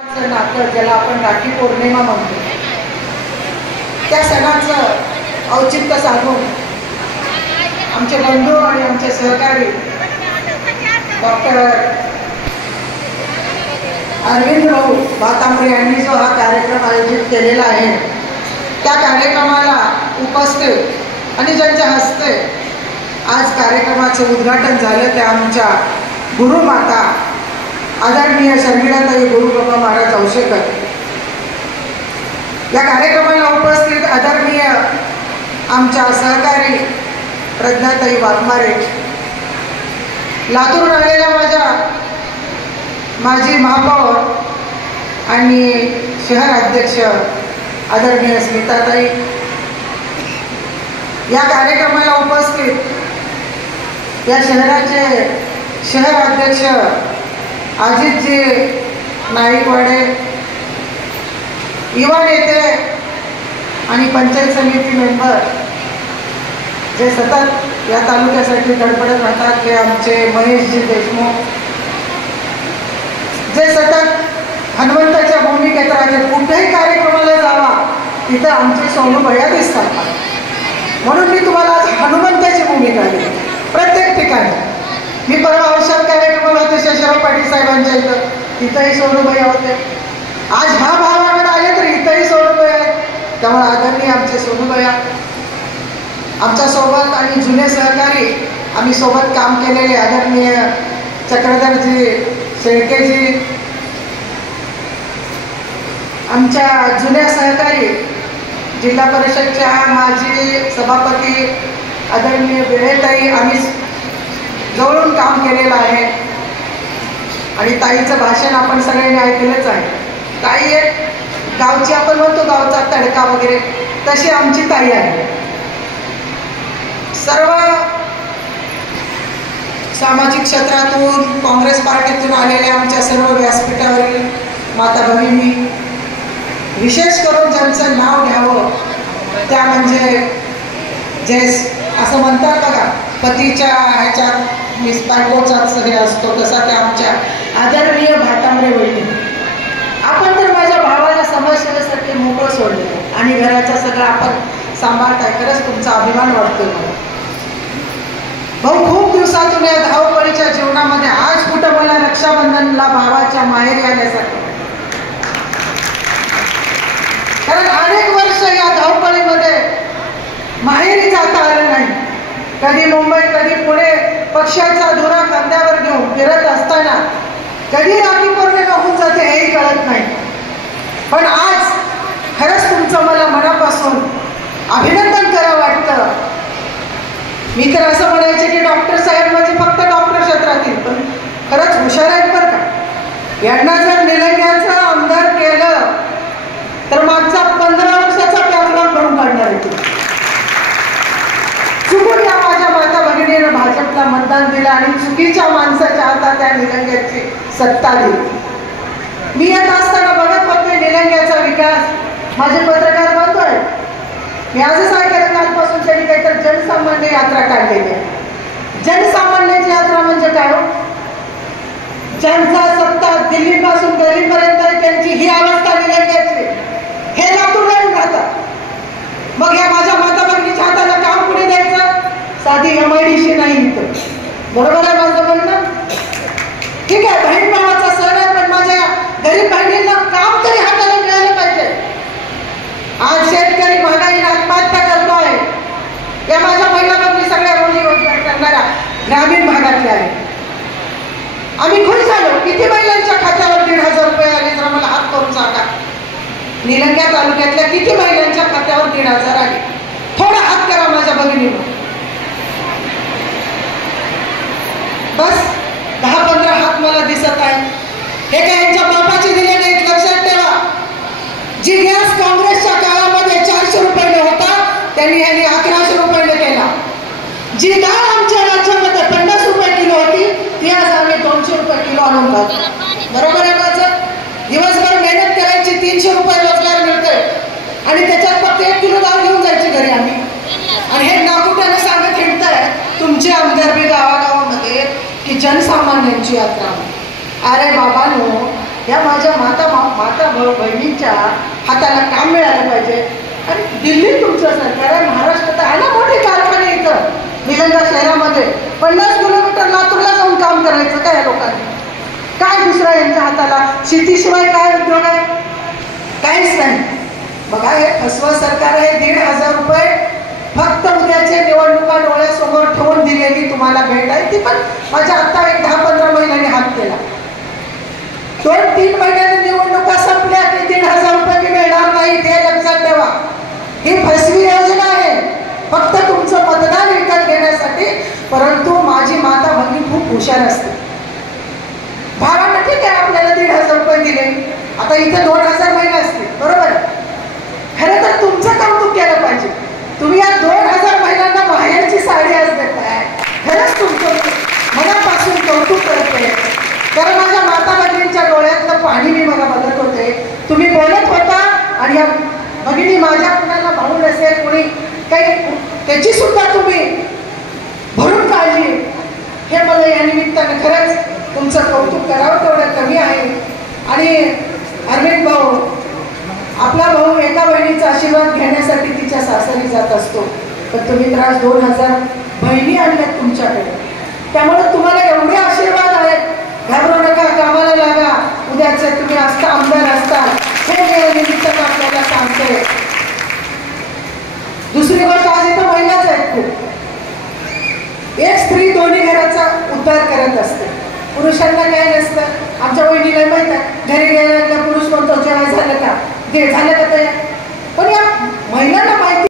नातं ज्याला आपण राखी पौर्णिमा म्हणतो, त्या सणाचं औचित्य साधून आमचे बंधू आणि आमचे सहकारी डॉक्टर अरविंद भाऊ भातांबरे यांनी जो हा कार्यक्रम आयोजित केलेला आहे, त्या कार्यक्रमाला उपस्थित आणि ज्यांच्या हस्ते आज कार्यक्रमाचे उद्घाटन झालं त्या आमच्या गुरुमाता आदरणीय शर्मिलाताई गुरुबाबा महाराज औषेकर, या कार्यक्रमाला उपस्थित आदरणीय आमच्या सहकारी प्रज्ञाताई वाघमारे, लातूर आलेल्या माझ्या माजी महापौर आणि शहर अध्यक्ष आदरणीय स्मिताताई, या कार्यक्रमाला उपस्थित या शहराचे शहर अध्यक्ष अजितजी नाईकवाडे, युवा नेते आणि पंचायत समिती मेंबर जे सतत या तालुक्यासाठी धडपडत राहतात, ते आमचे महेशजी देशमुख, जे सतत हनुमंताच्या भूमिकेत राहते, कुठेही कार्यक्रमाला जावा तिथं आमचे सोनू भैया दिसतात, म्हणून मी तुम्हाला आज हनुमंताची भूमिका दिली प्रत्येक ठिकाणी. मी परवा औषध कार्यक्रमाला होते शेषराव पाटील साहेबांच्या इथं, तिथंही सोनू भैया होते. आज ह्या भागाकडे आले तर इथंही सोनू भैया आहेत. त्यामुळे आदरणीय आमचे सोनू भैया आमच्यासोबत आणि जुने सहकारी, आम्ही सोबत काम केलेले आदरणीय चक्रधरजी शेळकेजी, आमच्या जुन्या सहकारी जिल्हा परिषदच्या माजी सभापती आदरणीय बेळेताई, आम्ही जवळून काम केलेलं आहे. आणि ताईचं भाषण आपण सगळ्यांनी ऐकलंच आहे. ताई एक गावची, आपण म्हणतो गावचा तडका वगैरे, तशी आमची ताई आहे. सर्व सामाजिक क्षेत्रातून काँग्रेस पार्टीतून आलेल्या आमच्या सर्व व्यासपीठावरील माता भगिनी, विशेष करून ज्यांचं नाव घ्यावं त्या म्हणजे जे असं म्हणतात बघा, पतीच्या ह्याच्यात मिस बायकोचाच हे असतो, तसा त्या आमच्या आदरणीय भातांबरे वहिनी. आपण तर माझ्या भावाला समाजसेवेसाठी मोकळं सोडलं आणि घराचा सगळं आपण सांभाळताय, खरंच तुमचा अभिमान वाटतोय मला भाऊ. खूप दिवसातून या धावपळीच्या जीवनामध्ये आज कुठं मला रक्षाबंधनला भावाच्या माहेरी आल्यासारखं, कारण अनेक वर्ष या धावपळीमध्ये माहेरी जाता आलं नाही. कधी मुंबई, कधी पुणे, पक्षाचा धुरा खांद्यावर घेऊन फिरत असताना कधी राखी पौर्णिमा होऊन जाते हेही कळत नाही. पण आज खरंच तुमचं मला मनापासून अभिनंदन करावं वाटतं. मी तर असं म्हणायचे की डॉक्टर साहेब म्हणजे फक्त डॉक्टर क्षेत्रातील, पण खरंच हुशार आहेत बरं का. यांना जर निलंग्याचं आमदार केलं तर मागचा 15 वर्षाचा बॅकलॉग भरून काढणार आहे. चुकून या माझ्या माता भगिनीनं भाजपला मतदान दिलं आणि चुकीच्या माणसाच्या हातात त्या निलंग्याची सत्ता दिली. मी येत असताना बघत होते निलंग्याचा विकास, माझे पत्रकार म्हणतोय, मी आजच ऐकलं कालपासून त्यांनी काहीतरी जनसामान्य यात्रा काढलेली आहे. जनसामान्याची यात्रा म्हणजे काय हो? ज्यांचा सत्ता दिल्लीपासून दिल्लीपर्यंत आहे त्यांची ही अवस्था निलंग्याची, हे लातूर येऊन राहतात. मग या माझ्या माता भगिनीच्या हाताला काम कुठे द्यायचं? साधी MIDC नाही इथं. बरोबर आहे माझं म्हणणं? ठीक आहे, बहीण भावाचा सण आहे, पण माझ्या गरीब बहिणींना काम तरी हाताला मिळालं पाहिजे. आज शेतकरी महागाईने आत्महत्या करतोय, या माझ्या महिला भगिनी सगळ्या रोजी रोजगार करणाऱ्या ग्रामीण भागातल्या आहेत. आम्ही खुश झालो. किती महिलांच्या खात्यावर 1,500 रुपये आले तर मला हात करून सांगा. निलंग्या तालुक्यातल्या किती महिलांच्या खात्यावर 1,500 आले? थोडा हात करा माझ्या भगिनीवर. बस 10-15 हात मला दिसत आहे. हे काय यांच्या बापाचे दिले नाहीत, लक्षात ठेवा. जी गॅस काँग्रेसच्या काळामध्ये 400 रुपयाने होता, त्यांनी ह्यांनी 1100 रुपयाने केला. जी डाळ आमच्या राज्यामध्ये 50 रुपये किलो होती, ती आज आम्ही 200 रुपये किलो आणून खातो. बरोबर आहे माझं? दिवसभर मेहनत करायची, 300 रुपये रोजगार मिळते आणि त्याच्यात फक्त 1 किलो डाळ घेऊन जायची घरी आम्ही. आणि हे नाकुट्याने सांगत हिंडताय तुमचे आमदार बी गावागावामध्ये की जनसामान्यांची यात्रा. अरे बाबांनो, या माझ्या बहिणींच्या हाताला काम मिळालं पाहिजे. आणि दिल्लीत तुमचं सरकार आहे, महाराष्ट्रात आहे ना मोठे कारखाने इथं निलंगा शहरामध्ये, 50 किलोमीटर लातूरला जाऊन काम करायचं काय या लोकांनी? काय दुसरा यांच्या हाताला? शेतीशिवाय काय उद्योग आहे? काहीच नाही. बघा हे फसवं सरकार आहे. 1,500 रुपये फक्त उद्याच्या निवडणुका डोळ्यासमोर ठेवून दिलेली तुम्हाला भेट आहे. ती पण माझ्या आता एक 10-15 महिन्यांनी हात केला. 2-3 महिन्यांनी निवडणुका संपल्या की 1,500 रुपये मिळणार नाही, ते लक्षात ठेवा. ही फसवी योजना आहे फक्त तुमचं मतदान विकत घेण्यासाठी. परंतु माझी माता भगिनी खूप हुशार असते. भावांना ठीक आहे आपल्याला 1,500 रुपये दिले, आता इथे 2,000 महिने असतील, बरोबर. खरं तर तुमचं कौतुक केलं पाहिजे. तुम्ही या 2,000 महिलांना बाहेरची साडी आज देताय, खरंच तुमचं मनापासून कौतुक करते. कारण माझ्या माता भगिनींच्या डोळ्यातलं पाणी मी मला बघत होते. तुम्ही बोलत होता आणि या भगिनी माझ्या कुणाला भाऊ नसेल कोणी काही त्याची सुद्धा तुम्ही भरून काढली. हे मला या निमित्तानं खरंच तुमचं कौतुक करावं तेवढं कमी आहे. आणि अरविंद भाऊ, आपला भाऊ एका बहिणीचा आशीर्वाद घेण्यासाठी तिच्या सासरी जात असतो, पण तुम्ही त्रास 2,000 बहिणी आणल्यात तुमच्याकडे. त्यामुळे तुम्हाला एवढे आशीर्वाद आहेत. घाबरू नका, कामाला लागा. उद्याचे तुम्ही आमदार असताल हे निमित्त आपल्याला सांगते. दुसरी गोष्ट, आज इथं महिलाच आहेत खूप. एक स्त्री दोन्ही घराचा उद्धार करत असते. पुरुषांना काय नसतं. आमच्या बहिणीला माहित आहे, घरी गेल्यानंतर पुरुष म्हणतो जेव्हा झालं का, झालं का तयार. पण या महिलांना